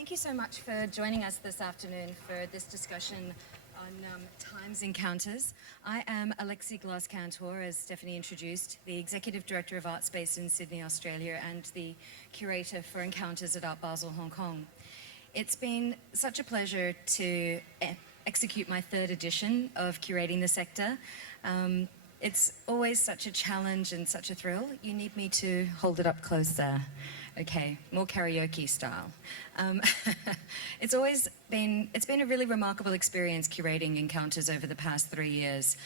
Thank you so much for joining us this afternoon for this discussion on Times Encounters. I am Alexie Glass-Kantor, as Stephanie introduced, the Executive Director of Artspace in Sydney, Australia, and the Curator for Encounters at Art Basel, Hong Kong. It's been such a pleasure to execute my third edition of curating the sector. It's always such a challenge and such a thrill. You need me to hold it up closer. Okay, more karaoke style. It's been a really remarkable experience curating encounters over the past 3 years.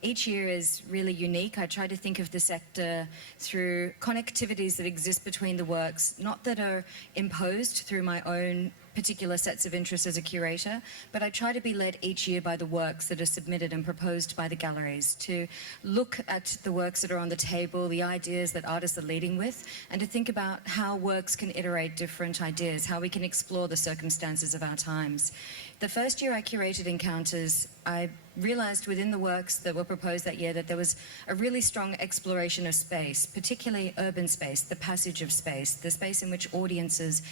Each year is really unique. I try to think of the sector through connectivities that exist between the works, not that are imposed through my own particular sets of interests as a curator, but I try to be led each year by the works that are submitted and proposed by the galleries, to look at the works that are on the table, the ideas that artists are leading with, and to think about how works can iterate different ideas, how we can explore the circumstances of our times. The first year I curated encounters, I realized within the works that were proposed that year that there was a really strong exploration of space, particularly urban space, the passage of space, the space in which audiences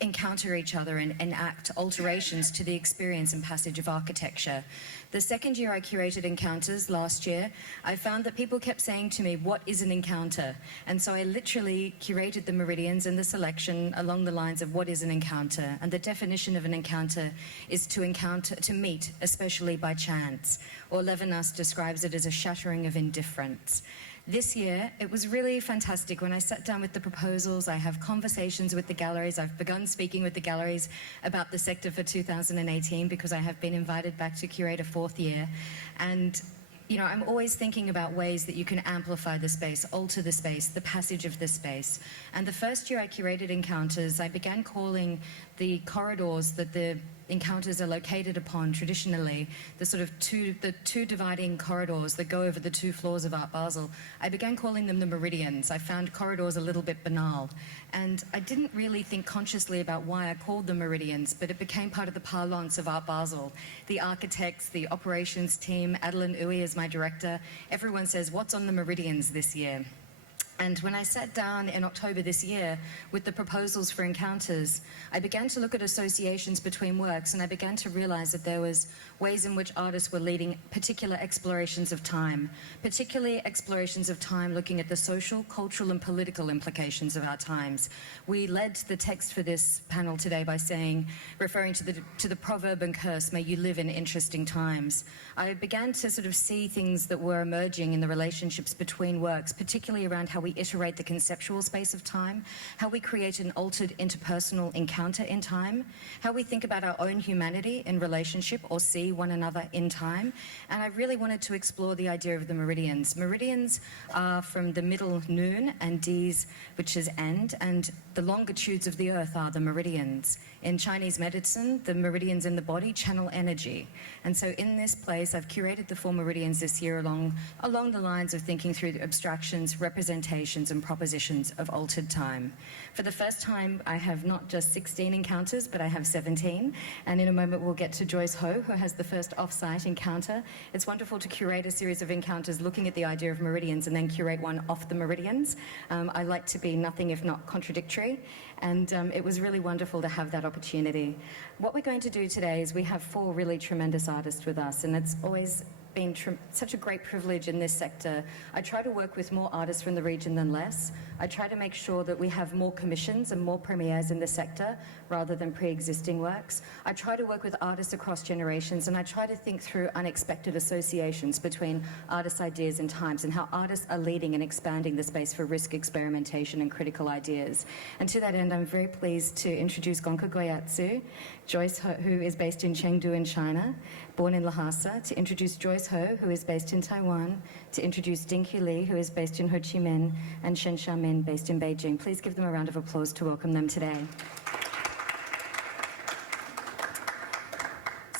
encounter each other and enact alterations to the experience and passage of architecture. The second year I curated encounters, last year, I found that people kept saying to me, what is an encounter? And so I literally curated the meridians and the selection along the lines of what is an encounter. And the definition of an encounter is to meet, especially by chance. Or Levinas describes it as a shattering of indifference. This year, it was really fantastic. When I sat down with the proposals, I have conversations with the galleries. I've begun speaking with the galleries about the sector for 2018 because I have been invited back to curate a fourth year. And you know, I'm always thinking about ways that you can amplify the space, alter the space, the passage of the space. And the first year I curated encounters, I began calling the corridors that the encounters are located upon traditionally, the two dividing corridors that go over the 2 floors of Art Basel, I began calling them the meridians. I found corridors a little bit banal. And I didn't really think consciously about why I called them meridians, but it became part of the parlance of Art Basel. The architects, the operations team, Adeline Uwe is my director, everyone says, what's on the meridians this year? And when I sat down in October this year with the proposals for encounters, I began to look at associations between works, and I began to realize that there was ways in which artists were leading particular explorations of time, particularly explorations of time looking at the social, cultural, and political implications of our times. We led the text for this panel today by saying, referring to the proverb and curse, may you live in interesting times. I began to sort of see things that were emerging in the relationships between works, particularly around how we iterate the conceptual space of time, how we create an altered interpersonal encounter in time, how we think about our own humanity in relationship or see one another in time. And I really wanted to explore the idea of the meridians. Meridians are from the middle noon and D's, which is end, and the longitudes of the earth are the meridians. In Chinese medicine, the meridians in the body channel energy. And so in this place, I've curated the 4 meridians this year along the lines of thinking through the abstractions, representations, and propositions of altered time. For the first time, I have not just 16 encounters, but I have 17. And in a moment, we'll get to Joyce Ho, who has the first off-site encounter. It's wonderful to curate a series of encounters looking at the idea of meridians and then curate one off the meridians. I like to be nothing if not contradictory. And it was really wonderful to have that opportunity. What we're going to do today is we have 4 really tremendous artists with us, and it's always been such a great privilege in this sector. I try to work with more artists from the region than less. I try to make sure that we have more commissions and more premieres in the sector rather than pre-existing works. I try to work with artists across generations, and I try to think through unexpected associations between artists' ideas and times and how artists are leading and expanding the space for risk experimentation and critical ideas. And to that end, I'm very pleased to introduce Gonkar Gyatso, Joyce Ho, who is based in Chengdu in China, born in Lhasa, to introduce Joyce Ho, who is based in Taiwan, to introduce Dinh Li, who is based in Ho Chi Minh, and Shen Shaomin, based in Beijing. Please give them a round of applause to welcome them today.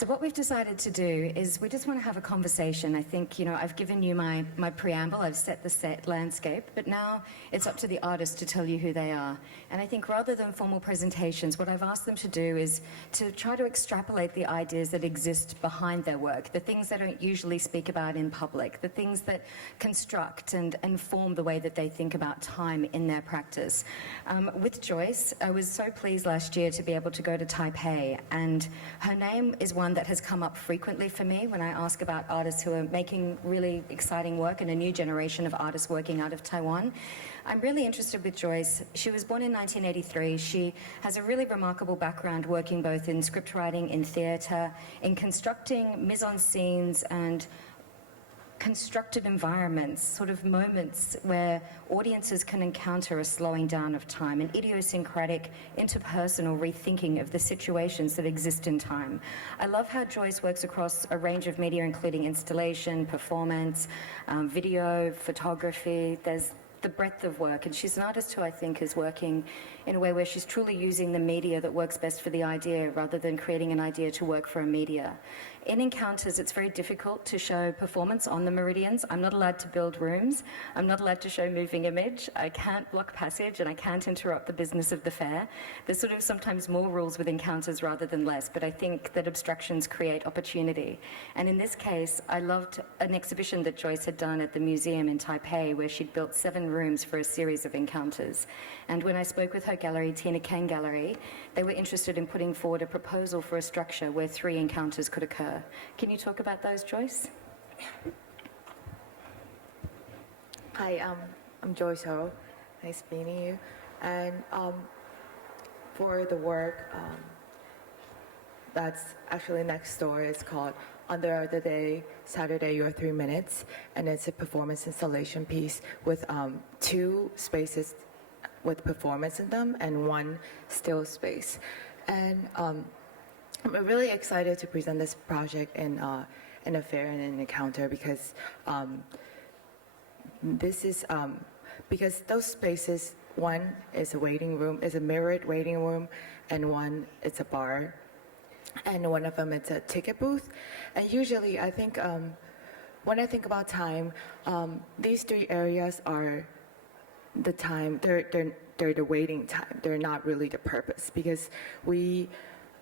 So what we've decided to do is we just want to have a conversation. I think, I've given you my preamble, I've set the set landscape, but now it's up to the artist to tell you who they are. And I think rather than formal presentations, what I've asked them to do is to try to extrapolate the ideas that exist behind their work, the things they don't usually speak about in public, the things that construct and form the way that they think about time in their practice. With Joyce, I was so pleased last year to be able to go to Taipei, and her name is one that has come up frequently for me when I ask about artists who are making really exciting work and a new generation of artists working out of Taiwan. I'm really interested with Joyce. She was born in 1983. She has a really remarkable background working both in script writing, in theatre, in constructing mise-en-scenes and constructed environments, sort of moments where audiences can encounter a slowing down of time, an idiosyncratic, interpersonal rethinking of the situations that exist in time. I love how Joyce works across a range of media, including installation, performance, video, photography. There's the breadth of work, and she's an artist who I think is working in a way where she's truly using the media that works best for the idea rather than creating an idea to work for a media. In encounters, it's very difficult to show performance on the meridians. I'm not allowed to build rooms. I'm not allowed to show moving image. I can't block passage, and I can't interrupt the business of the fair. There's sort of sometimes more rules with encounters rather than less, but I think that abstractions create opportunity. And in this case, I loved an exhibition that Joyce had done at the museum in Taipei where she'd built 7 rooms for a series of encounters. And when I spoke with her gallery, Tina Kang Gallery, they were interested in putting forward a proposal for a structure where 3 encounters could occur. Can you talk about those, Joyce? Hi, I'm Joyce Ho. Nice meeting you. And for the work that's actually next door, it's called Under the Day, Saturday, Your 3 Minutes. And it's a performance installation piece with 2 spaces with performance in them and 1 still space. And I'm really excited to present this project in a fair and an encounter because this is because those spaces, one is a waiting room, is a mirrored waiting room, and one it's a bar, and one of them it's a ticket booth. And usually, I think when I think about time, these 3 areas are the time. They're the waiting time. They're not really the purpose because we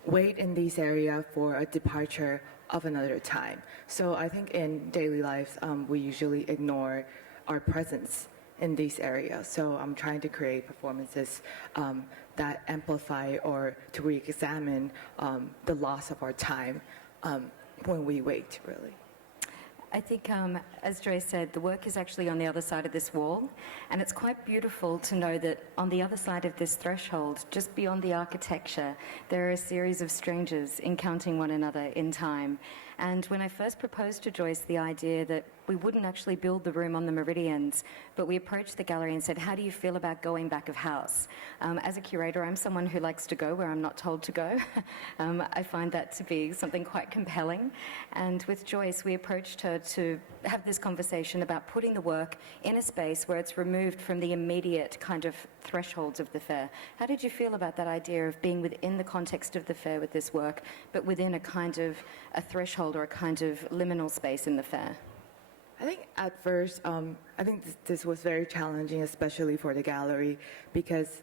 wait in these areas for a departure of another time. So I think in daily life, we usually ignore our presence in these areas. So I'm trying to create performances that amplify or to re-examine the loss of our time when we wait, really. I think, as Joyce said, the work is actually on the other side of this wall, and it's quite beautiful to know that on the other side of this threshold, just beyond the architecture, there are a series of strangers encountering one another in time. And when I first proposed to Joyce the idea that we wouldn't actually build the room on the meridians, but we approached the gallery and said, how do you feel about going back of house? As a curator, I'm someone who likes to go where I'm not told to go. I find that to be something quite compelling. And with Joyce, we approached her to have this conversation about putting the work in a space where it's removed from the immediate kind of thresholds of the fair. How did you feel about that idea of being within the context of the fair with this work, but within a kind of a threshold or a kind of liminal space in the fair? I think at first, I think this was very challenging, especially for the gallery, because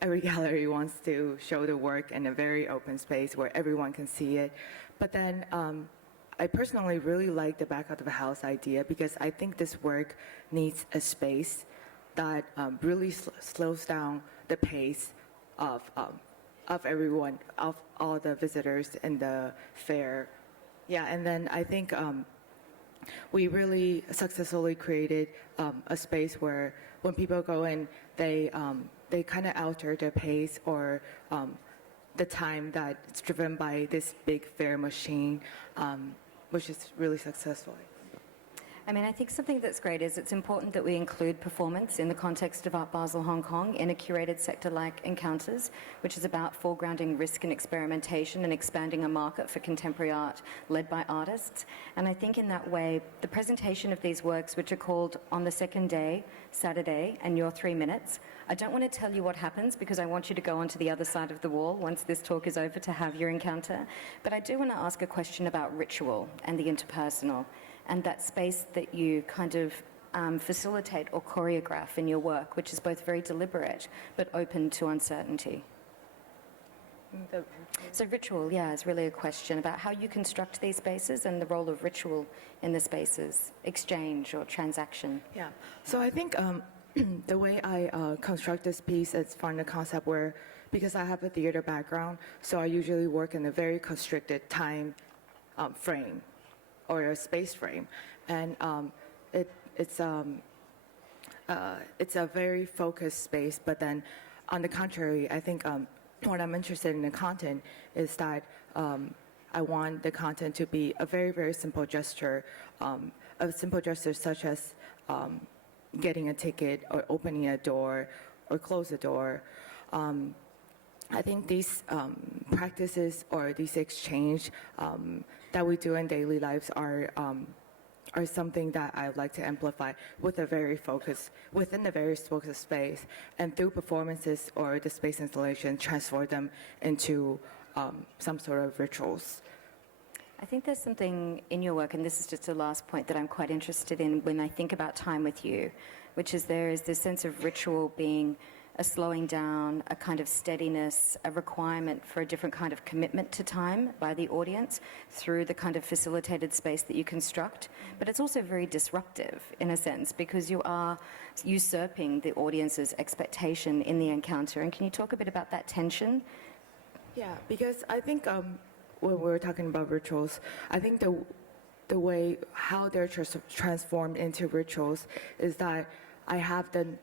every gallery wants to show the work in a very open space where everyone can see it. But then I personally really like the back of the house idea because I think this work needs a space that really slows down the pace of everyone, of all the visitors in the fair. Yeah, and then I think we really successfully created a space where when people go in, they kind of alter their pace or the time that it's driven by this big fair machine, which is really successful. I mean, I think something that's great is it's important that we include performance in the context of Art Basel Hong Kong in a curated sector like Encounters, which is about foregrounding risk and experimentation and expanding a market for contemporary art led by artists. And I think in that way, the presentation of these works, which are called On the Second Day, Saturday, and Your 3 Minutes, I don't want to tell you what happens because I want you to go onto the other side of the wall once this talk is over to have your encounter. But I do want to ask a question about ritual and the interpersonal, and that space that you kind of facilitate or choreograph in your work, which is both very deliberate but open to uncertainty. So ritual, yeah, is really a question about how you construct these spaces and the role of ritual in the spaces, exchange or transaction. Yeah, so I think the way I construct this piece is from the concept where, because I have a theater background, so I usually work in a very constricted time frame or a space frame, and it's a very focused space. But then, on the contrary, I think what I'm interested in the content is that I want the content to be a very, very simple gesture, such as getting a ticket or opening a door or close a door. I think these practices or these exchange that we do in daily lives are something that I would like to amplify with a very focused, within the very focused space, and through performances or the space installation, transform them into some sort of rituals. I think there's something in your work, and this is just a last point that I'm quite interested in when I think about time with you, which is there is this sense of ritual being a slowing down, a kind of steadiness, a requirement for a different kind of commitment to time by the audience through the kind of facilitated space that you construct. But it's also very disruptive in a sense because you are usurping the audience's expectation in the encounter. And can you talk a bit about that tension? Yeah, because I think when we're talking about rituals, I think the way how they're transformed into rituals is that I have the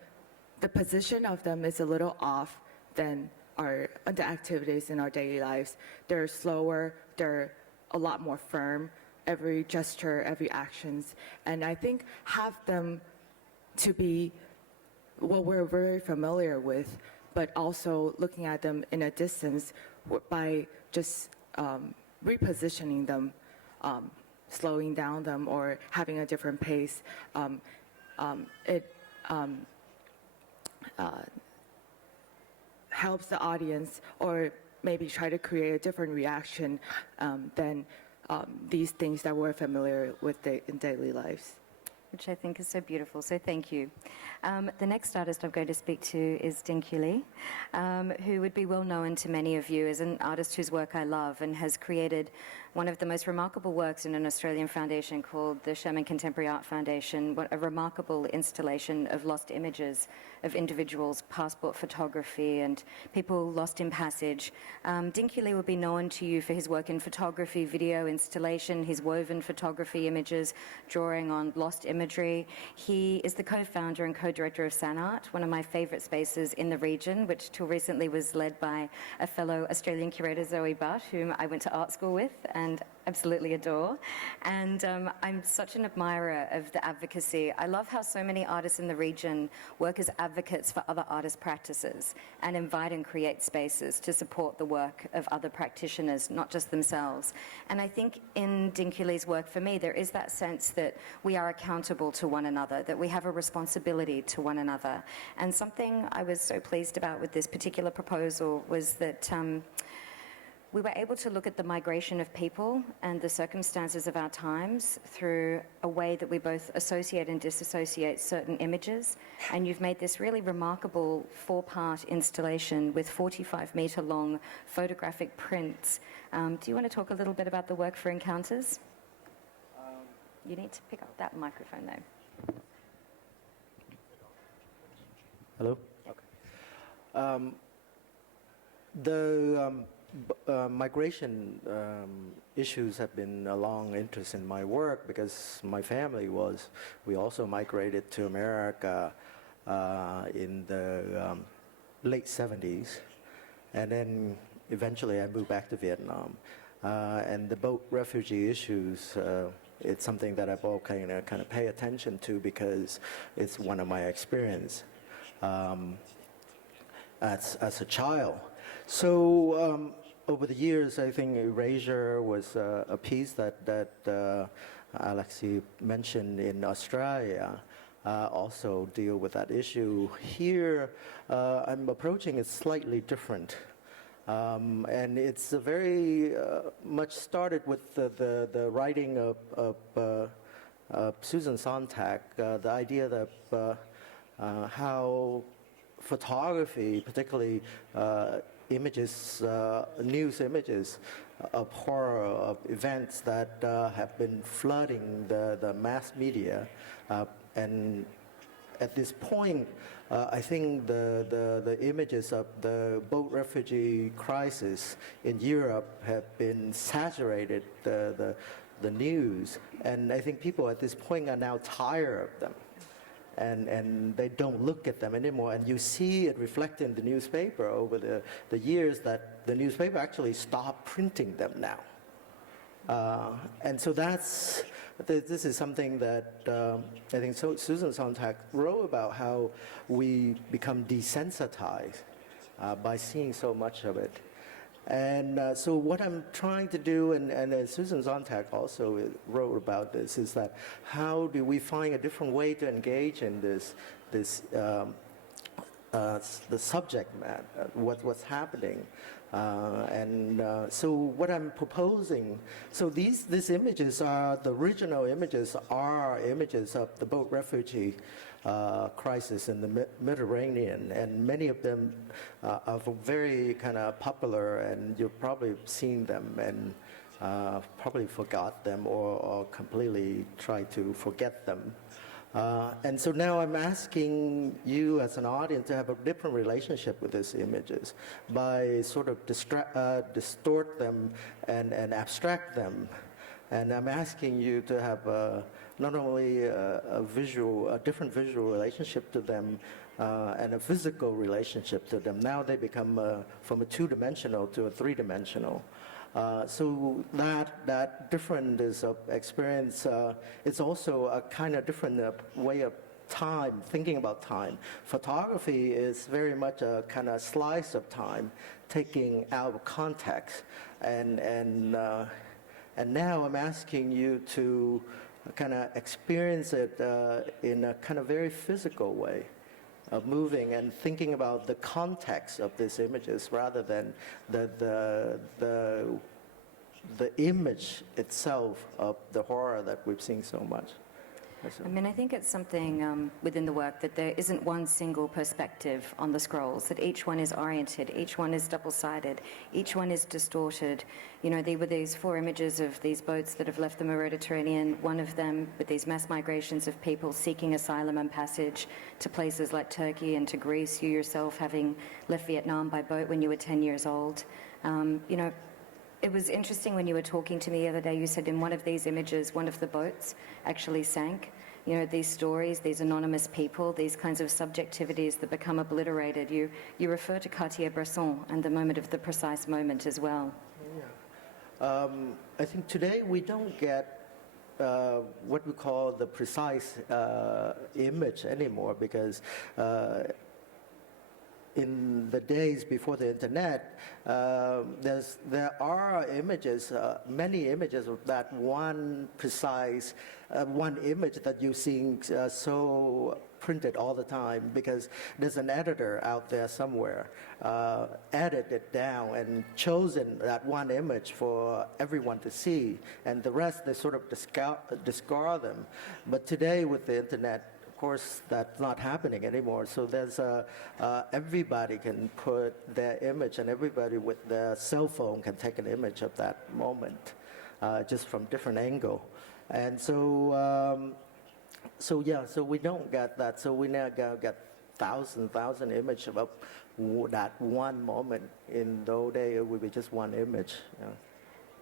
position of them is a little off than the activities in our daily lives. They're slower, they're a lot more firm, every gesture, every actions. And I think have them to be what we're very familiar with, but also looking at them in a distance by just repositioning them, slowing down them, or having a different pace. Helps the audience or maybe try to create a different reaction than these things that we're familiar with in daily lives. Which I think is so beautiful, so thank you. The next artist I'm going to speak to is Dinh who would be well known to many of you as an artist whose work I love and has created one of the most remarkable works in an Australian foundation called the Shaomin Contemporary Art Foundation, a remarkable installation of lost images of individuals, passport photography, and people lost in passage. Dinh will be known to you for his work in photography, video installation, his woven photography images, drawing on lost imagery. He is the co-founder and co-director of SanArt, one of my favorite spaces in the region, which till recently was led by a fellow Australian curator, Zoe Butt, whom I went to art school with and absolutely adore. And I'm such an admirer of the advocacy. I love how so many artists in the region work as advocates for other artist practices and invite and create spaces to support the work of other practitioners, not just themselves. And I think in Dinh work, for me, there is that sense that we are accountable to one another, that we have a responsibility to one another. And something I was so pleased about with this particular proposal was that we were able to look at the migration of people and the circumstances of our times through a way that we both associate and disassociate certain images. And you've made this really remarkable 4-part installation with 45-meter long photographic prints. Do you want to talk a little bit about the work for Encounters? You need to pick up that microphone though. Hello? Okay. The migration issues have been a long interest in my work because my family we also migrated to America in the late 70s. And then eventually I moved back to Vietnam. And the both refugee issues it's something that I've all kind of pay attention to because it's one of my experience as a child. So over the years, I think erasure was a piece that Alexie mentioned in Australia. Also deal with that issue. Here, I'm approaching it slightly different. And it's a very much started with the writing of Susan Sontag, the idea that how photography, particularly images, news images of horror, of events that have been flooding the mass media, and at this point, I think the images of the boat refugee crisis in Europe have been saturated the news, and I think people at this point are now tired of them. And they don't look at them anymore. And you see it reflected in the newspaper over the years that the newspaper actually stopped printing them now. And so this is something that I think Susan Sontag wrote about, how we become desensitized by seeing so much of it. And so what I'm trying to do, and Susan Sontag also wrote about this, is that how do we find a different way to engage in the subject matter, what's happening. So what I'm proposing, so these images are, the original images are images of the boat refugee crisis in the Mediterranean, and many of them are very kind of popular, and you've probably seen them and probably forgot them or completely tried to forget them. And so now I'm asking you as an audience to have a different relationship with these images by sort of distort them and abstract them. And I'm asking you to have not only a different visual relationship to them and a physical relationship to them. Now they become from a two-dimensional to a three-dimensional. So that difference of experience, it's also a kind of different way of time, thinking about time. Photography is very much a kind of slice of time, taking out of context. And now I'm asking you to kind of experience it in a kind of very physical way of moving and thinking about the context of these images rather than the image itself of the horror that we've seen so much. I mean, I think it's something within the work that there isn't one single perspective on the scrolls, that each one is oriented, each one is double-sided, each one is distorted. You know, there were these 4 images of these boats that have left the Mediterranean, one of them with these mass migrations of people seeking asylum and passage to places like Turkey and to Greece, you yourself having left Vietnam by boat when you were 10 years old. You know, it was interesting when you were talking to me the other day, you said in one of these images, one of the boats actually sank. You know, these stories, these anonymous people, these kinds of subjectivities that become obliterated. You refer to Cartier-Bresson and the moment of the precise moment as well. Yeah. I think today we don't get what we call the precise image anymore, because in the days before the internet, there are images, many images of that one precise, one image that you're seeing so printed all the time, because there's an editor out there somewhere, edited it down and chosen that one image for everyone to see, and the rest they sort of discard them. But today with the internet, of course, that's not happening anymore. So there's everybody can put their image, and everybody with their cell phone can take an image of that moment, just from different angle. And so, so we don't get that. So we now get thousand images of that one moment. In those days, it would be just one image. Yeah.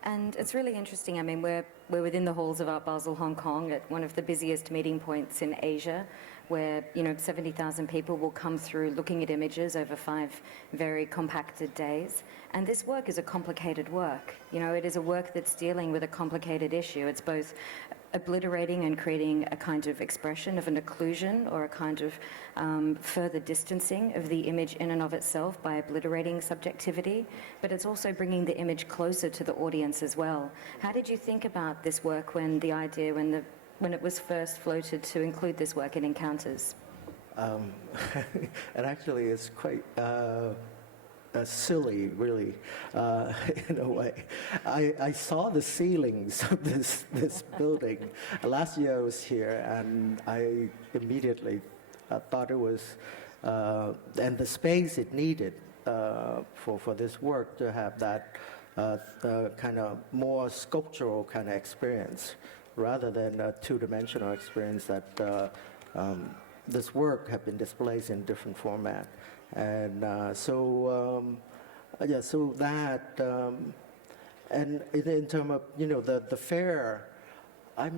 And it's really interesting. I mean, we're we're within the halls of Art Basel, Hong Kong, at one of the busiest meeting points in Asia, where 70,000 people will come through looking at images over 5 very compacted days. And this work is a complicated work. It is a work that's dealing with a complicated issue. It's both obliterating and creating a kind of expression of an occlusion or a kind of further distancing of the image in and of itself by obliterating subjectivity, but it's also bringing the image closer to the audience as well. How did you think about this work when it was first floated to include this work in Encounters? And actually, it's quite silly, really, in a way. I saw the ceilings of this building. Last year I was here, and I immediately thought it was, and the space it needed for this work to have that kind of more sculptural kind of experience, rather than a two-dimensional experience that this work have been displayed in different format. And so that, and in terms of, the fair, I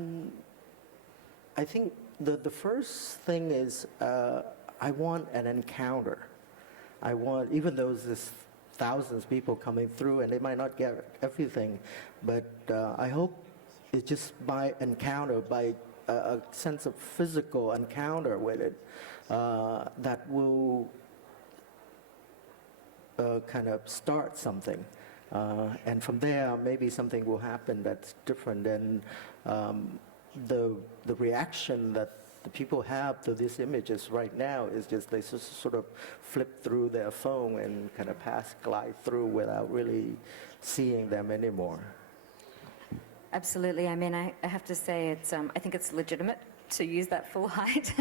think the first thing is I want an encounter. I want, even though there's thousands of people coming through and they might not get everything, but I hope it's just by encounter, by a sense of physical encounter with it, that will kind of start something. And from there, maybe something will happen that's different than the reaction that the people have to these images right now is just they just sort of flip through their phone and kind of glide through without really seeing them anymore. Absolutely. I mean, I have to say I think it's legitimate to use that full height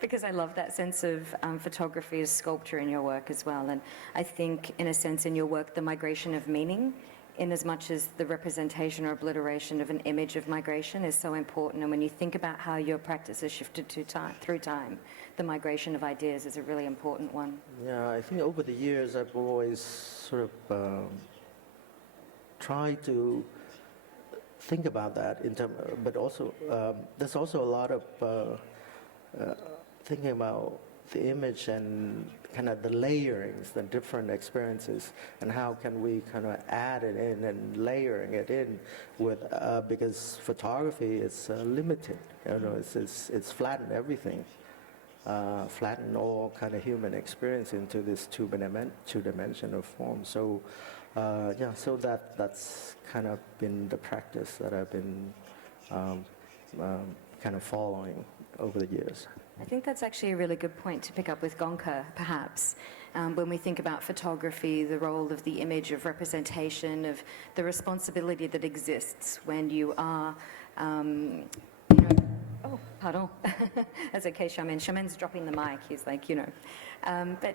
because I love that sense of photography as sculpture in your work as well. And I think, in a sense, in your work, the migration of meaning, in as much as the representation or obliteration of an image of migration, is so important. And when you think about how your practice has shifted through time, the migration of ideas is a really important one. Yeah, I think over the years I've always sort of tried to think about that but also there's also a lot of thinking about the image and kind of the layerings, the different experiences, and how can we kind of add it in and layering it in with because photography is limited. It's flattened everything, flatten all kind of human experience into this two-dimensional form. So. So that's kind of been the practice that I've been kind of following over the years. I think that's actually a really good point to pick up with Gonkar, perhaps. When we think about photography, the role of the image, of representation, of the responsibility that exists when you are, oh, pardon. That's okay, Shaomin. Shaomin's dropping the mic. He's like, but,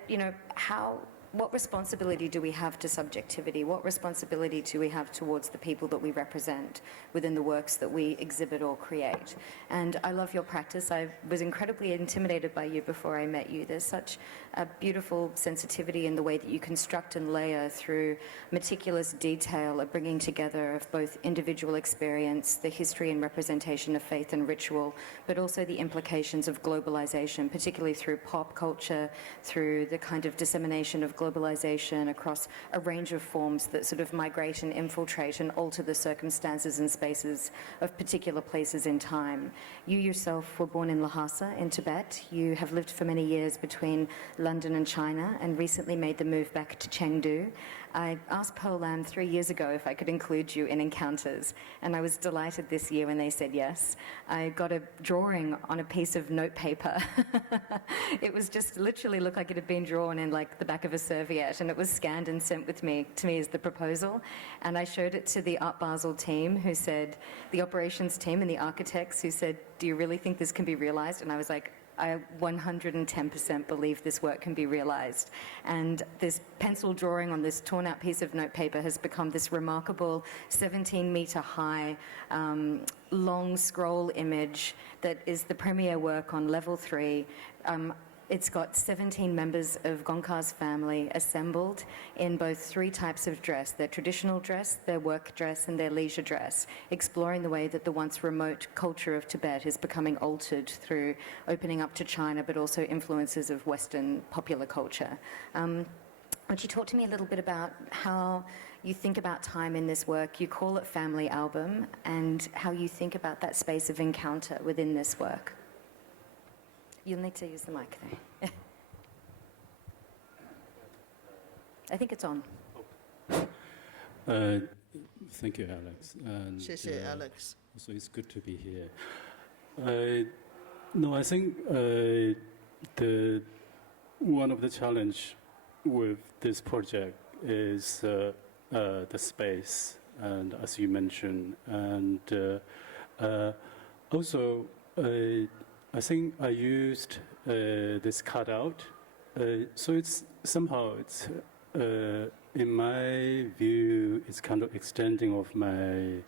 what responsibility do we have to subjectivity? What responsibility do we have towards the people that we represent within the works that we exhibit or create? And I love your practice. I was incredibly intimidated by you before I met you. There's such a beautiful sensitivity in the way that you construct and layer through meticulous detail, a bringing together of both individual experience, the history and representation of faith and ritual, but also the implications of globalization, particularly through pop culture, through the kind of dissemination of globalization across a range of forms that sort of migrate and infiltrate and alter the circumstances and spaces of particular places in time. You yourself were born in Lhasa in Tibet. You have lived for many years between London and China and recently made the move back to Chengdu. I asked Pearl Lam 3 years ago if I could include you in Encounters, and I was delighted this year when they said yes. I got a drawing on a piece of notepaper. It was just literally looked like it had been drawn in like the back of a serviette, and it was scanned and sent to me as the proposal. And I showed it to the Art Basel team, who said, the operations team and the architects, who said, "Do you really think this can be realized?" And I was like, I 110% believe this work can be realized. And this pencil drawing on this torn out piece of notepaper has become this remarkable 17-meter high long scroll image that is the premiere work on level 3. It's got 17 members of Gonkar's family assembled in both 3 types of dress: their traditional dress, their work dress, and their leisure dress, exploring the way that the once remote culture of Tibet is becoming altered through opening up to China, but also influences of Western popular culture. Would you talk to me a little bit about how you think about time in this work? You call it family album, and how you think about that space of encounter within this work. You'll need to use the mic there. I think it's on. Thank you, Alex. And, 谢谢 Alex。 So it's good to be here. No, I think one of the challenge with this project is the space, and as you mentioned, and also I think I used this cutout, so it's somehow in my view it's kind of extending of my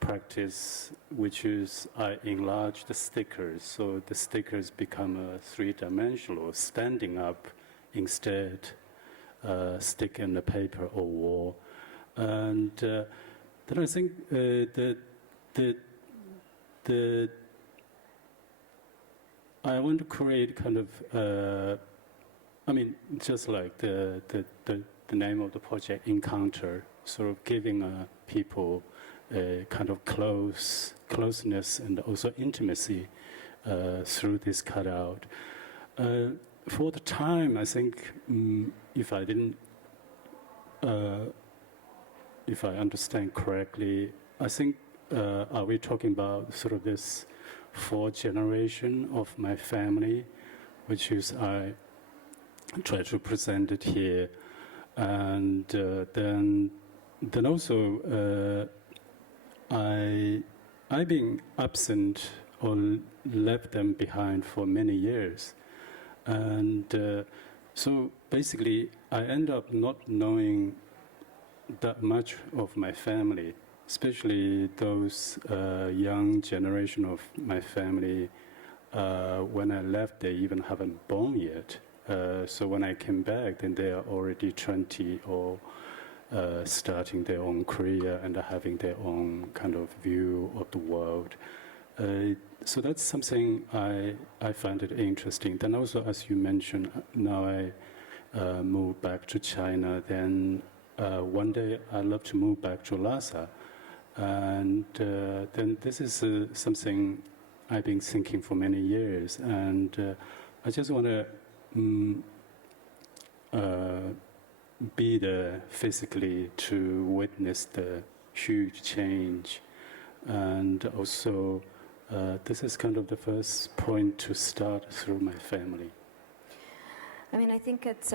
practice, which is I enlarge the stickers, so the stickers become a 3-dimensional, standing up instead, stick in the paper or wall. And then I think I want to create kind of, I mean, just like the name of the project, Encounter, sort of giving people a kind of closeness and also intimacy through this cutout. For the time, I think if I understand correctly, I think are we talking about sort of this 4th generation of my family, which is I try to present it here, and then also I've been absent or left them behind for many years. And so basically, I end up not knowing that much of my family, especially those young generation of my family. When I left, they even haven't born yet. So when I came back, then they are already 20 or starting their own career and having their own kind of view of the world. So that's something I find it interesting. Then also, as you mentioned, now I moved back to China. Then one day I'd love to move back to Lhasa. And then this is something I've been thinking for many years. And I just want to be there physically to witness the huge change. And also, this is kind of the first point to start through my family. I mean, I think it's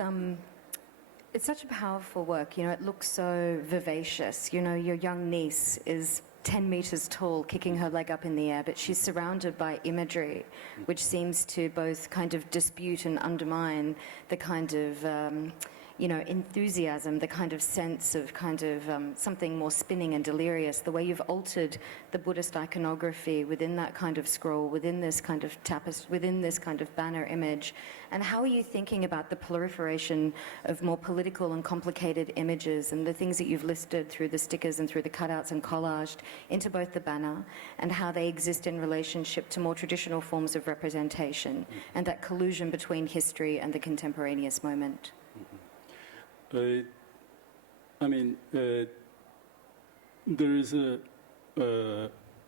such a powerful work. You know, it looks so vivacious. You know, your young niece is 10 meters tall, kicking her leg up in the air, but she's surrounded by imagery which seems to both kind of dispute and undermine the kind of enthusiasm, the kind of sense of something more spinning and delirious, the way you've altered the Buddhist iconography within that kind of scroll, within this kind of tapestry, within this kind of banner image. And how are you thinking about the proliferation of more political and complicated images and the things that you've listed through the stickers and through the cutouts and collaged into both the banner, and how they exist in relationship to more traditional forms of representation and that collusion between history and the contemporaneous moment? I mean, there is a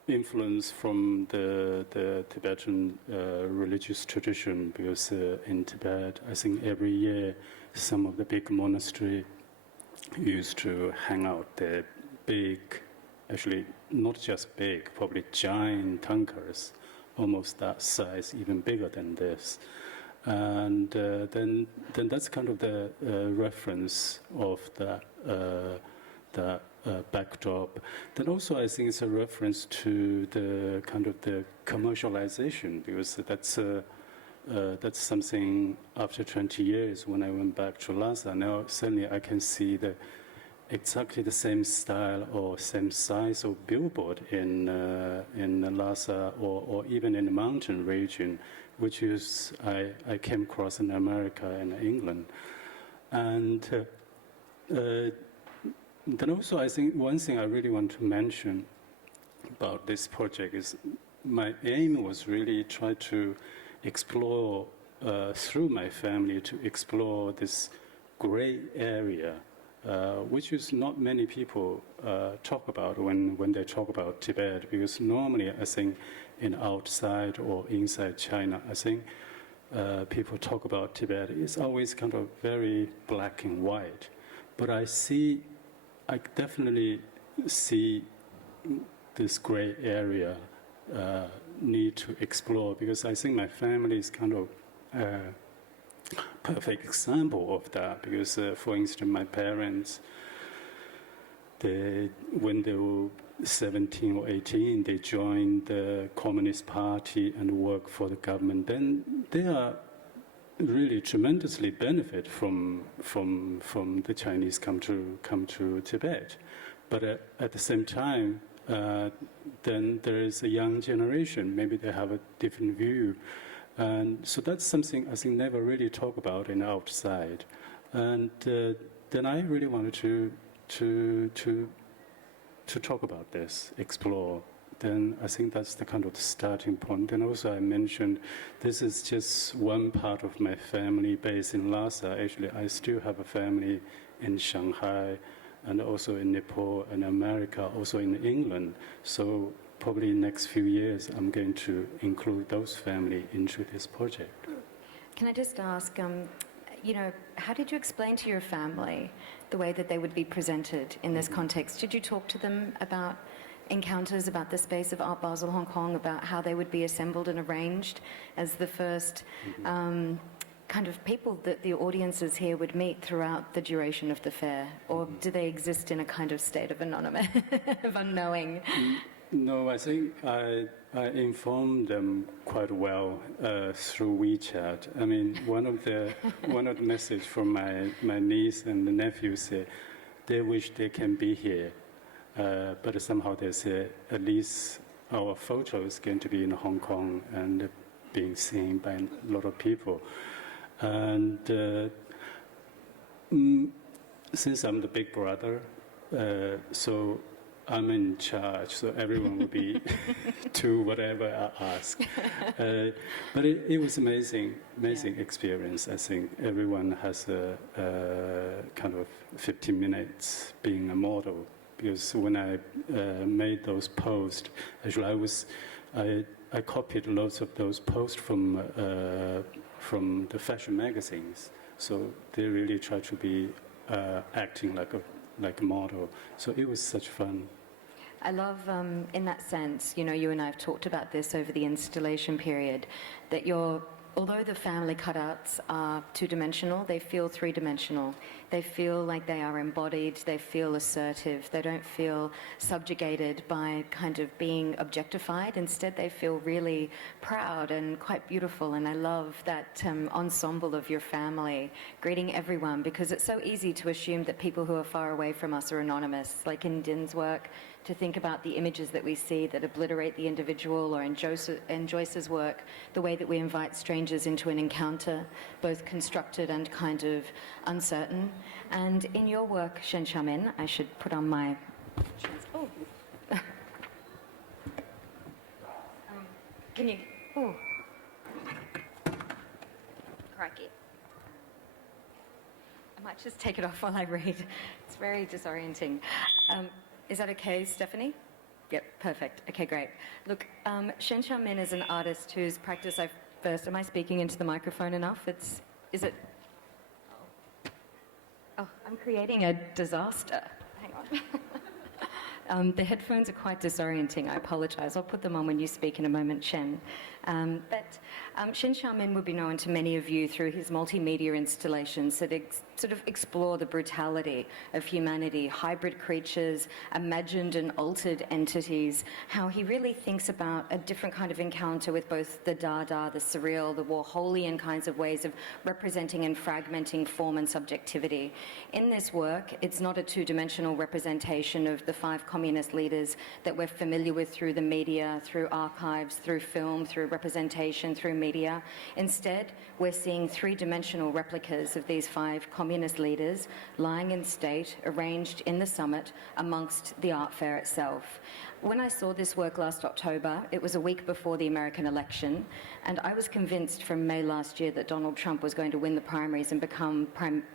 influence from the Tibetan religious tradition, because in Tibet, I think every year some of the big monastery used to hang out their big, actually not just big, probably giant tankards, almost that size, even bigger than this. And then that's kind of the reference of the backdrop. Then also I think it's a reference to the kind of the commercialization, because that's something after 20 years when I went back to Lhasa. Now suddenly I can see exactly the same style or same size of billboard in Lhasa or even in the mountain region. which is I came across in America and England. And then also I think one thing I really want to mention about this project is my aim was really try to explore, through my family, to explore this gray area, which is not many people talk about when they talk about Tibet, because normally I think in outside or inside China, I think people talk about Tibet, it's always kind of very black and white. But I definitely see this gray area need to explore, because I think my family is kind of perfect example of that, because for instance my parents, when they were 17 or 18, they joined the Communist Party and worked for the government. Then they are really tremendously benefit from the Chinese come to Tibet. But at the same time, then there is a young generation, maybe they have a different view. And so that's something I think never really talk about in outside. And then I really wanted to talk about this, explore. Then I think that's the kind of starting point. And also I mentioned this is just one part of my family based in Lhasa. Actually, I still have a family in Shanghai and also in Nepal and America, also in England. So probably in the next few years, I'm going to include those family into this project. Can I just ask, how did you explain to your family the way that they would be presented in this context? Did you talk to them about encounters, about the space of Art Basel Hong Kong, about how they would be assembled and arranged as the first kind of people that the audiences here would meet throughout the duration of the fair? Or do they exist in a kind of state of anonymous, of unknowing? No, I think I informed them quite well through WeChat. I mean, one of the message from my niece and the nephew said they wish they can be here, but somehow they say at least our photo is going to be in Hong Kong and being seen by a lot of people. And since I'm the big brother, so I'm in charge, so everyone will be do whatever I ask. But it was amazing experience. I think everyone has a kind of 15 minutes being a model. Because when I made those posts, actually I copied lots of those posts from the fashion magazines. So they really try to be acting like a model. So it was such fun. I love, in that sense, you and I have talked about this over the installation period, that although the family cutouts are two-dimensional, they feel three-dimensional. They feel like they are embodied, they feel assertive, they don't feel subjugated by kind of being objectified. Instead, they feel really proud and quite beautiful. And I love that ensemble of your family greeting everyone, because it's so easy to assume that people who are far away from us are anonymous, like in Dinh's work, to think about the images that we see that obliterate the individual, or in Joyce's work, the way that we invite strangers into an encounter, both constructed and kind of uncertain. And in your work, Shen Shaomin, I should put on my... Oh. Can you... Oh. Crikey. I might just take it off while I read. It's very disorienting. Is that okay, Stephanie? Yep, perfect. Okay, great. Look, Shen Shaomin is an artist whose practice am I speaking into the microphone enough? Is it? Oh, I'm creating a disaster. Hang on. The headphones are quite disorienting. I apologize. I'll put them on when you speak in a moment, Shen. But Shen Shaomin would be known to many of you through his multimedia installations that sort of explore the brutality of humanity, hybrid creatures, imagined and altered entities, how he really thinks about a different kind of encounter with both the Dada, the surreal, the Warholian kinds of ways of representing and fragmenting form and subjectivity. In this work, it's not a two-dimensional representation of the five communist leaders that we're familiar with through the media, through archives, through film, through representation, through media. Instead, we're seeing three-dimensional replicas of these 5 communist leaders lying in state, arranged in the summit amongst the art fair itself. When I saw this work last October, it was a week before the American election, and I was convinced from May last year that Donald Trump was going to win the primaries and become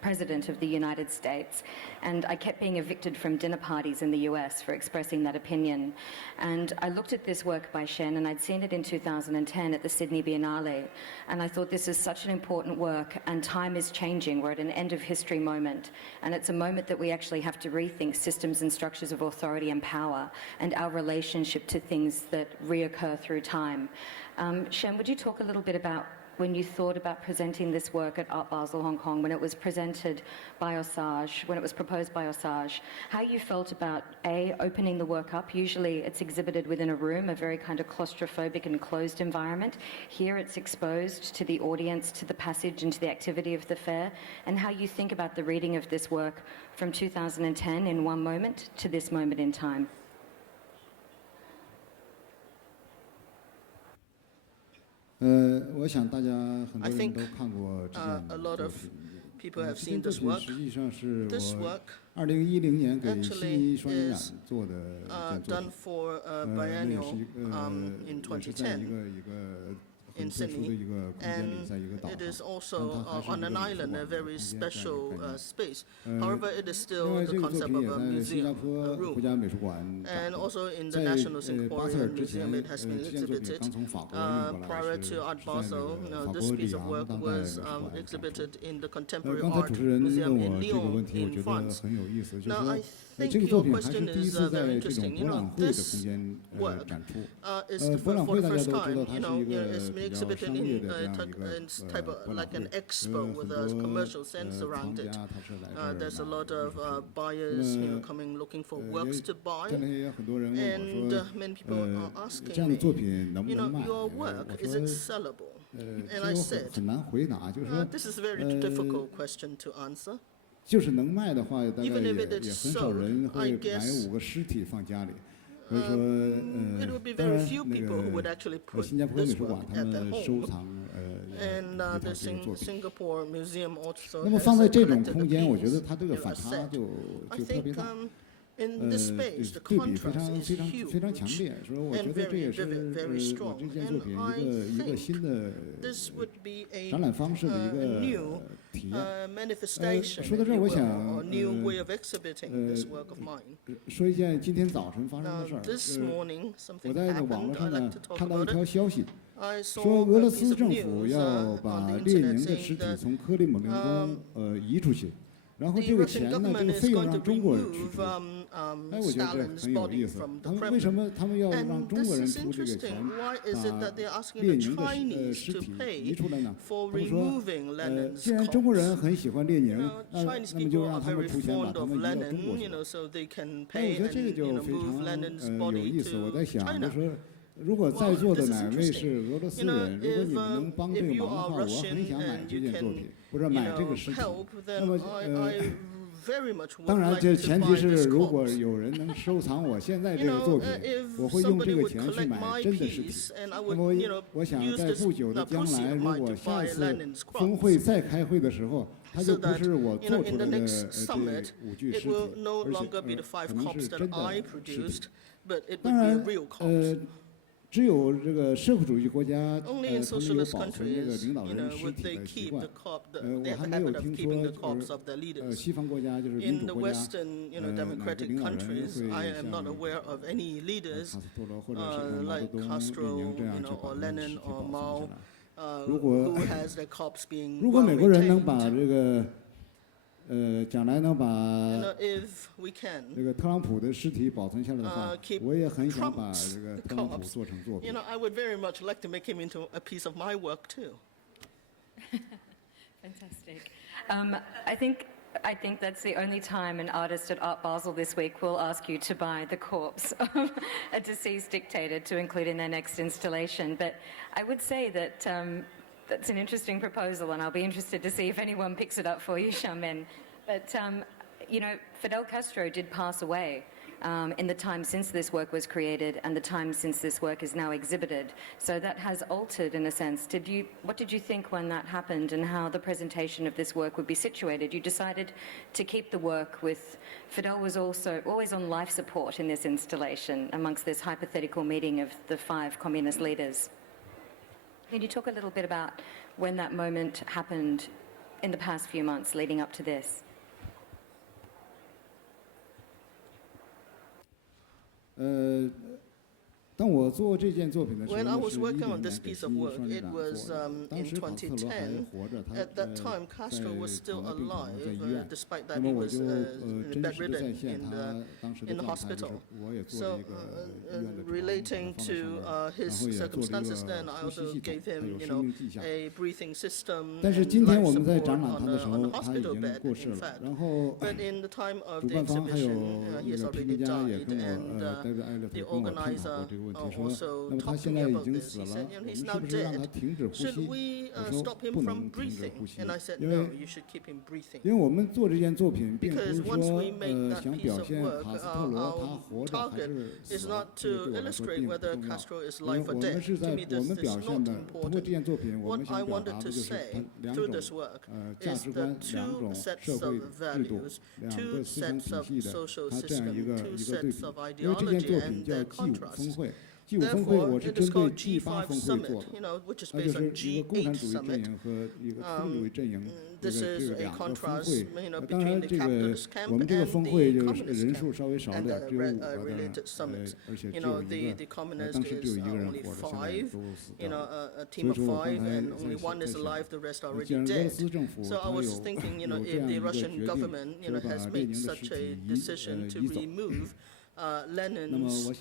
President of the United States. And I kept being evicted from dinner parties in the US for expressing that opinion. And I looked at this work by Shen, and I'd seen it in 2010 at the Sydney Biennale, and I thought this is such an important work, and time is changing. We're at an end of history moment, and it's a moment that we actually have to rethink systems and structures of authority and power, and our relationship to things that reoccur through time. Shen, would you talk a little bit about when you thought about presenting this work at Art Basel Hong Kong, when it was presented by Osage, when it was proposed by Osage, how you felt about opening the work up? Usually it's exhibited within a room, a very kind of claustrophobic and closed environment. Here it's exposed to the audience, to the passage and to the activity of the fair, and how you think about the reading of this work from 2010 in one moment to this moment in time. I think a lot of people have seen this work. This work actually is done for a biennial in 2010 in Sydney, and it is also on an island, a very special space. However, it is still the concept of a museum, a room. And also in the National Singaporean Museum, it has been exhibited. Prior to Art Basel, this piece of work was exhibited in the Contemporary Art Museum in Lyon, in France. Now, I think your question is very interesting. This work is for the first time, it's been exhibited in type of like an expo with a commercial sense around it. There's a lot of buyers coming looking for works to buy, and many people are asking me, your work, is it sellable? And I said, this is a very difficult question to answer. Even if it is sold, I guess it would be very few people who would actually put this work at their home. And the Singapore Museum also has collected the piece. I think in this space, the contrast is huge and very vivid, very strong. And I think this would be a new manifestation, if you will, or new way of exhibiting this work of mine. This morning, something happened. I'd like to talk about it. I saw a piece of news on the internet saying that the Russian government is going to remove Stalin's body from the Kremlin. And this is interesting. Why is it that they're asking the Chinese to pay for removing Lenin's corpse? Chinese people are very fond of Lenin, so they can pay and move Lenin's body to China. 如果在座的哪位是俄罗斯人，如果你们能帮这个忙的话，我很想买这件作品，或者买这个尸体。那么当然这前提是如果有人能收藏我现在这个作品，我会用这个钱去买真的尸体。那么我想在不久的将来，如果下一次峰会再开会的时候，它就不是我做出来的这5具尸体，而且可能是真的尸体。当然只有这个社会主义国家，他们有保存这个领导人尸体的习惯。我还没有听说就是西方国家，就是民主国家，哪个领导人会像卡斯特罗或者是毛泽东、列宁这样去保存尸体保存起来。如果美国人能把这个将来能把这个特朗普的尸体保存下来的话，我也很想把这个特朗普做成作品。I would very much like to make him into a piece of my work too. Fantastic. I think that's the only time an artist at Art Basel this week will ask you to buy the corpse of a deceased dictator to include in their next installation. But I would say that that's an interesting proposal, and I'll be interested to see if anyone picks it up for you, Shaomin. But, Fidel Castro did pass away in the time since this work was created and the time since this work is now exhibited. So that has altered in a sense. What did you think when that happened and how the presentation of this work would be situated? You decided to keep the work with, Fidel was also always on life support in this installation amongst this hypothetical meeting of the 5 communist leaders. Can you talk a little bit about when that moment happened in the past few months leading up to this? When I was working on this piece of work, it was in 2010. At that time, Castro was still alive, despite that he was bedridden in the hospital. So, relating to his circumstances, then I also gave him, a breathing system and life support on a hospital bed, in fact. But in the time of the exhibition, he has already died, and the organizer also talked to me about this. He said, he's now dead. Should we stop him from breathing? And I said, no, you should keep him breathing. Because once we make that piece of work, our target is not to illustrate whether Castro is alive or dead. To me, this is not important. What I wanted to say through this work is the 2 sets of values, 2 sets of social system, 2 sets of ideology and their contrasts. Therefore, it is called G5 Summit, which is based on G8 Summit. This is a contrast, between the capitalist camp and the communist camp, and the related summits. The communist is only 5, a team of 5, and only 1 is alive, the rest are already dead. So I was thinking, if the Russian government, has made such a decision to remove Lenin's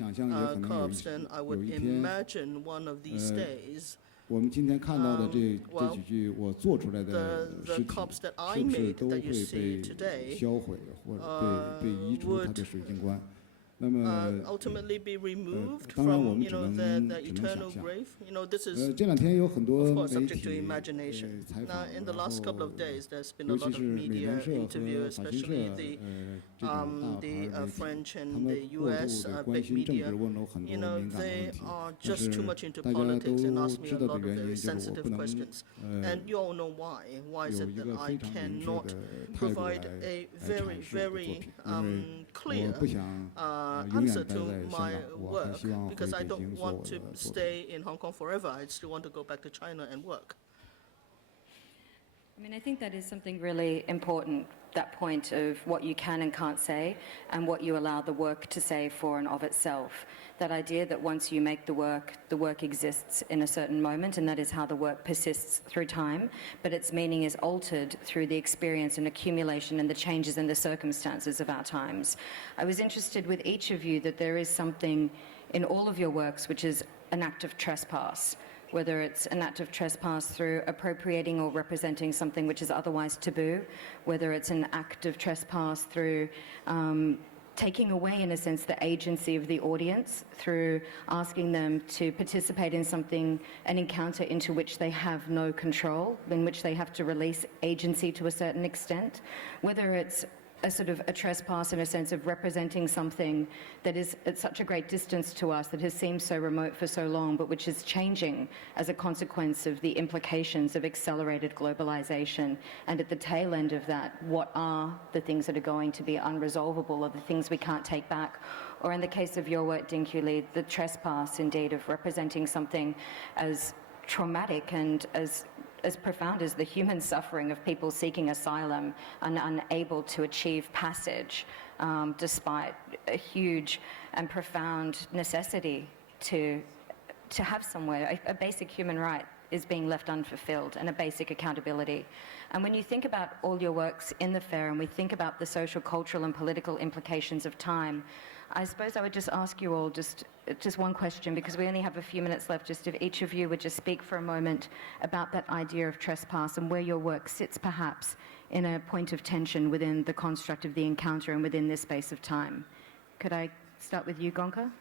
corpse, then I would imagine one of these days, the corpse that I made that you see today would ultimately be removed from, the eternal grave. This is, of course, subject to imagination. Now, in the last couple of days, there's been a lot of media interviews, especially the French and the US big media. They are just too much into politics and ask me a lot of very sensitive questions. And you all know why. Why is it that I cannot provide a very, very clear answer to my work, because I don't want to stay in Hong Kong forever. I still want to go back to China and work. I think that is something really important, that point of what you can and can't say and what you allow the work to say for and of itself. That idea that once you make the work exists in a certain moment, and that is how the work persists through time, but its meaning is altered through the experience and accumulation and the changes in the circumstances of our times. I was interested with each of you that there is something in all of your works which is an act of trespass, whether it's an act of trespass through appropriating or representing something which is otherwise taboo, whether it's an act of trespass through taking away, in a sense, the agency of the audience through asking them to participate in something, an encounter into which they have no control, in which they have to release agency to a certain extent, whether it's a sort of a trespass in a sense of representing something that is at such a great distance to us, that has seemed so remote for so long, but which is changing as a consequence of the implications of accelerated globalization. And at the tail end of that, what are the things that are going to be unresolvable, or the things we can't take back? Or in the case of your work, Dinh, the trespass indeed of representing something as traumatic and as profound as the human suffering of people seeking asylum and unable to achieve passage, despite a huge and profound necessity to have somewhere. A basic human right is being left unfulfilled, and a basic accountability. And when you think about all your works in the fair, and we think about the social, cultural, and political implications of time, I suppose I would just ask you all just one question, because we only have a few minutes left, just if each of you would just speak for a moment about that idea of trespass and where your work sits perhaps in a point of tension within the construct of the encounter and within this space of time. Could I start with you, Gonkar?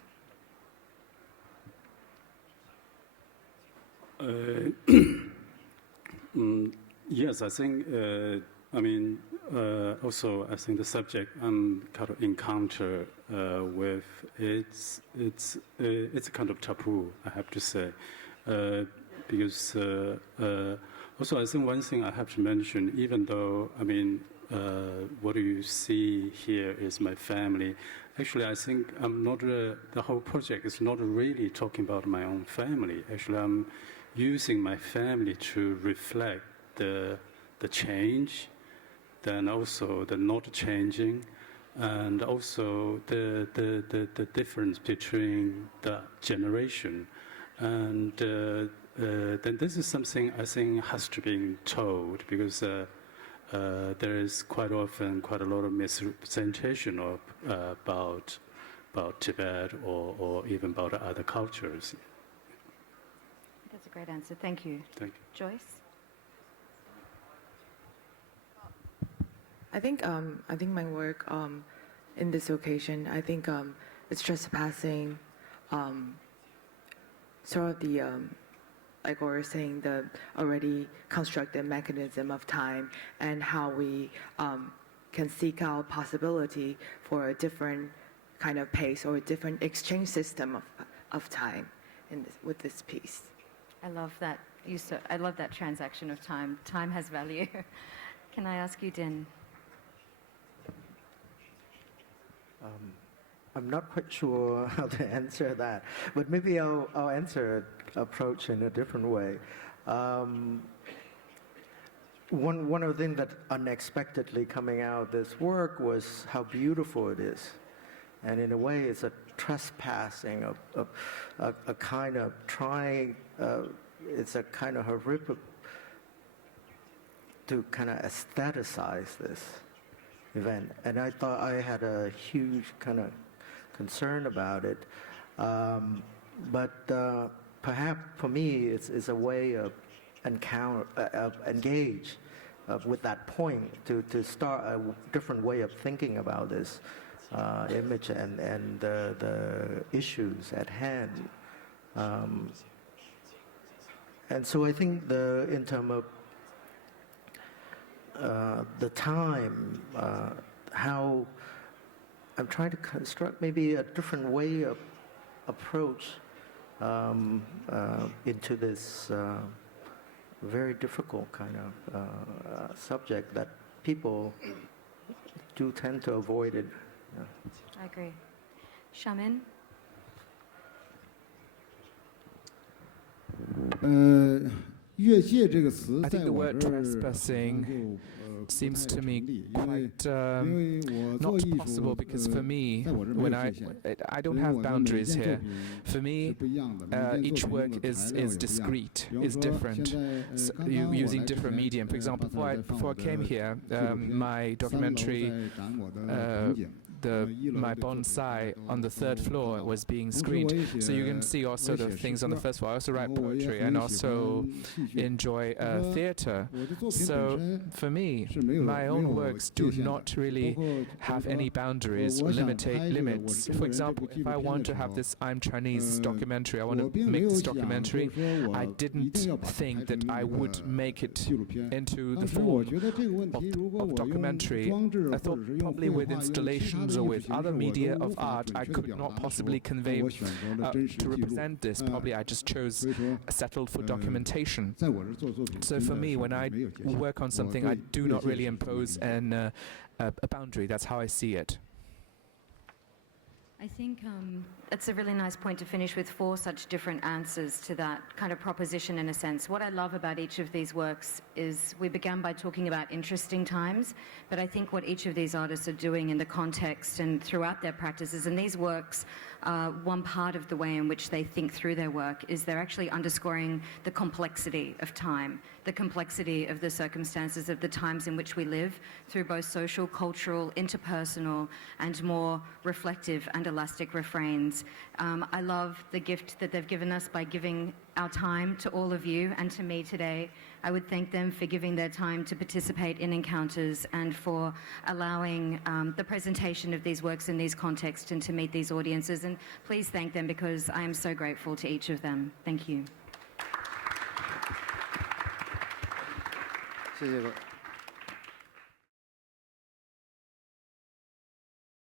Yes, I think, also I think the subject I'm kind of encounter with it's a kind of taboo, I have to say, because also I think one thing I have to mention, even though I mean what you see here is my family. Actually, I think I'm not. The whole project is not really talking about my own family. Actually, I'm using my family to reflect the change, then also the not changing, and also the difference between the generation. And then this is something I think has to be told, because there is quite often quite a lot of misrepresentation of about Tibet or even about other cultures. That's a great answer. Thank you. Thank you. Joyce? I think my work in this occasion, I think it's trespassing sort of the like we were saying, the already constructed mechanism of time, and how we can seek out possibility for a different kind of pace or a different exchange system of time with this piece. I love that. I love that transaction of time. Time has value. Can I ask you, Dinh? I'm not quite sure how to answer that, but maybe I'll answer approach in a different way. One of the things that unexpectedly coming out of this work was how beautiful it is, and in a way, it's a trespassing of a kind of trying. It's a kind of horrific to kind of aestheticize this event, and I thought I had a huge kind of concern about it, but perhaps for me it's a way of engage with that point to start a different way of thinking about this image and the issues at hand, and so I think in terms of the time, how I'm trying to construct maybe a different way of approach into this very difficult kind of subject that people do tend to avoid it. Yeah. I agree. Shaomin? 越界这个词 I 在 think the 我 word 这儿 trespassing 就 seems 不太 to me 成立， quite 因为我做 not 艺术 possible because for me, 在我这儿没 when 有 I 界限， I 因 don't 为 have 我的每 boundaries 件作 here. 品 For 是 me, 不一样的，每件 each 作 work 品用的 is 材料也 is 不一样。 discrete, 比方 is 说 different. 现在 So 刚刚 you 我 using 来之 different 前 medium. For 把 example, 它在放 before 我 I 的 came 纪 here, 录片 my 3楼 documentary, 在展我的风景， my bonsai on the third floor was being screened. So you can see also the things on the first floor. I also write poetry and also enjoy theatre. 我的作品 So 本身 for me, 是没有 my 没 own 有 works 界 do 限的， not 包 really 括 have any boundaries or 我想拍这个我 limits. 这 For 个人这 example, 部纪 if 录 I 片 want 的 to 时 have 候， this I'm Chinese documentary, I 我 want to 并没 make 有 this 想就 documentary, 是说 I 我一 didn't 定要把它拍 think 成 that 一 I 个 would make it 纪录片。 into 当 the 时我 form 觉得这个问题，如果 of 我用 documentary. 装置 I 或 thought 者是用 probably 绘 with 画、用其他的 installations 艺 or 术 with 形 other 式，我 media 都无 of 法 art, 准 I 确的 could 表 not 达的时 possibly 候，那 convey 我选择了真实 to 记录。 represent this. Probably I just chose 所以说， settled for documentation. 在我这做作品， So 真 for 的 me, 是 when I 没有界限。 work on 我 something, 对 I do 越 not 界 really 是这么理 impose 解。 a boundary. That's how I see it. I think that's a really nice point to finish with, 4 such different answers to that kind of proposition in a sense. What I love about each of these works is we began by talking about interesting times, but I think what each of these artists are doing in the context and throughout their practices, and these works, one part of the way in which they think through their work is they're actually underscoring the complexity of time, the complexity of the circumstances of the times in which we live through both social, cultural, interpersonal, and more reflective and elastic refrains. I love the gift that they've given us by giving our time to all of you and to me today. I would thank them for giving their time to participate in encounters and for allowing the presentation of these works in these contexts and to meet these audiences. And please thank them because I am so grateful to each of them. Thank you. 谢谢。